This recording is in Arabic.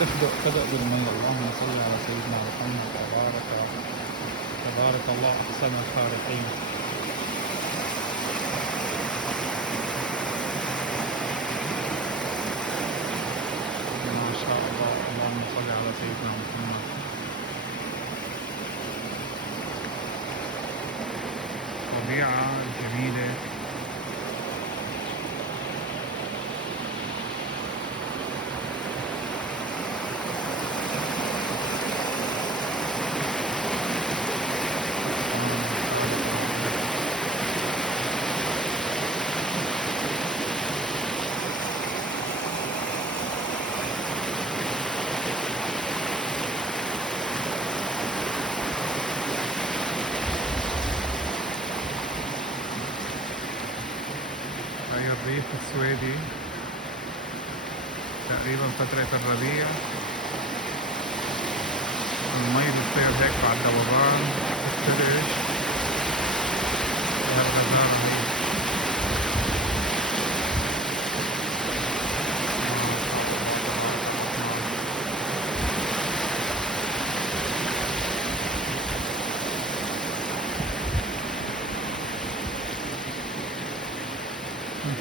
تبدأ بالمي. اللهم صل على سيدنا محمد. تبارك الله أحسن الخالقين. ما شاء الله. اللهم صل على سيدنا محمد. طبيعة جميلة. هاي الريف السويدي تقريبا فترة الربيع، المي بتصير هيك بعد ذوبان تختلف.